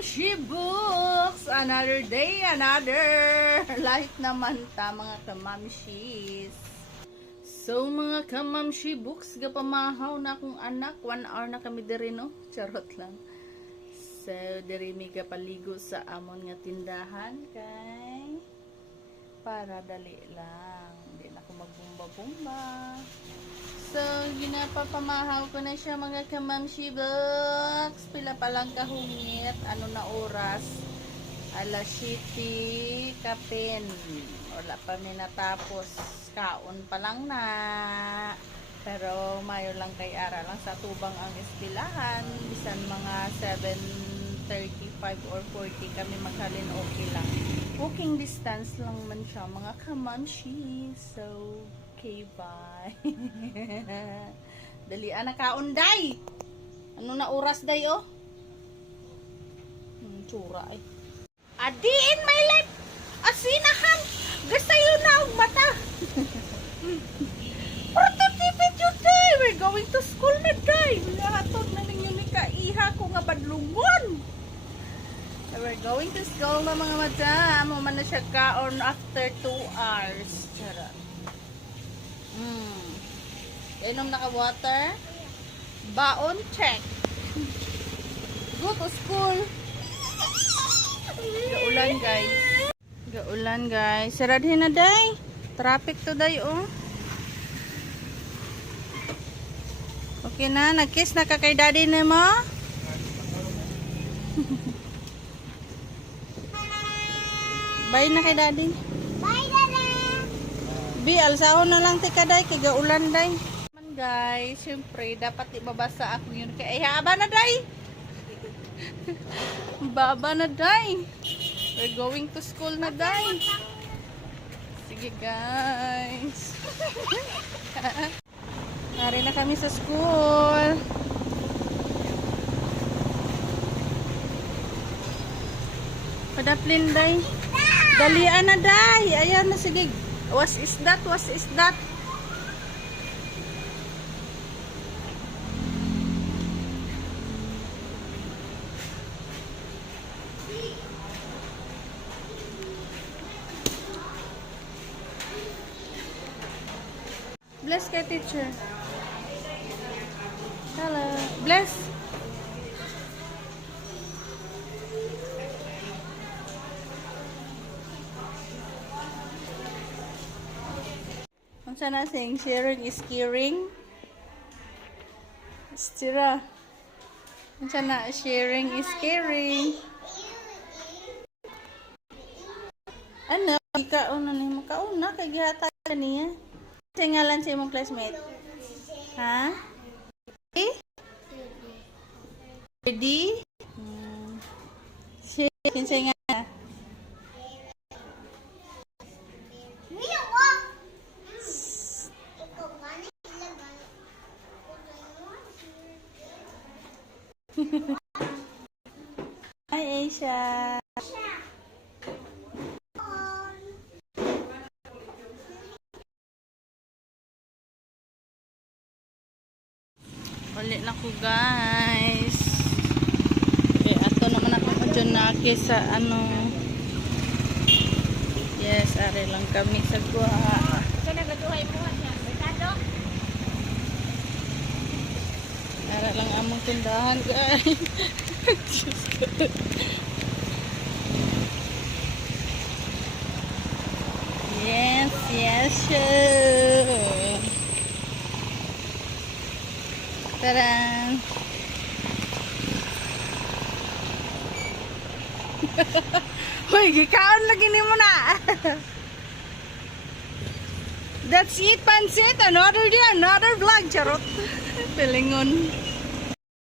Kamamshi Books! Another day, another life naman ta mga kamamshis. So mga kamamshi books, gapamahaw na akong anak. 1 hour na kami diri no? Charot lang. So, diri mi paligo sa amon nga tindahan kay para dali lang. Hindi na ako magbumba-bumba. So, ginapapamahaw ko na siya mga kamamshi books. Pila pa lang kahungit. Ano na oras? Alas 7 kapin. Wala pa mi natapos. Kaon pa lang na. Pero mayo lang kay ara lang sa tubang ang eskwelahan. Bisan mga 7:35 or 40 kami maghalin, okay lang. Walking distance lang man siya mga kamamshi. So, okay, bye. Dali na kaon day. Ano na oras day oh? Tsura eh. Adi in my life. Asinahan. Gasayo na ang mata. Prototipid yun day. We're going to school na day. Lahatod na ninyo ni kaiha ko nga badlungon. We're going to school na mga madam. Human na siya kaon after 2 hours. Charot. Inom na ka water. Baon check. Go to school. Gaulan guys. Gaulan guys. Saradhin na day. Traffic to day oh. Okay na. Nag-kiss na ka kay daddy na mo. Bye na kay daddy. Bye, Dada. Bi, alsahon na lang tika day. Kay gaulan day. Guys, syempre dapat ibabasa ako yun kay haba na day. Baba na day. We're going to school na day. Sige guys. Nari na kami sa school. Padaplin day. Dalian na day. Ayan na sige. What is that? What is that? Bless kay teacher. Hello. Bless. Ang sana saying sharing is caring. Stira. Ang sana sharing is caring. Ano? Ikaon na ni makaon na kay gihata niya. Singalan sa imong classmate. Ha? Ready? Singa na. Hi Aisha. Ulit na ko guys. Okay, ato naman ako dyan na sa ano. Yes, are lang kami sa gwa. Are lang among tindahan guys. Yes, yes, sure. Taran! Hoy, gikaon lagi ni mo na! That's it, pansit! Another day, another vlog! Charot! Pilingon!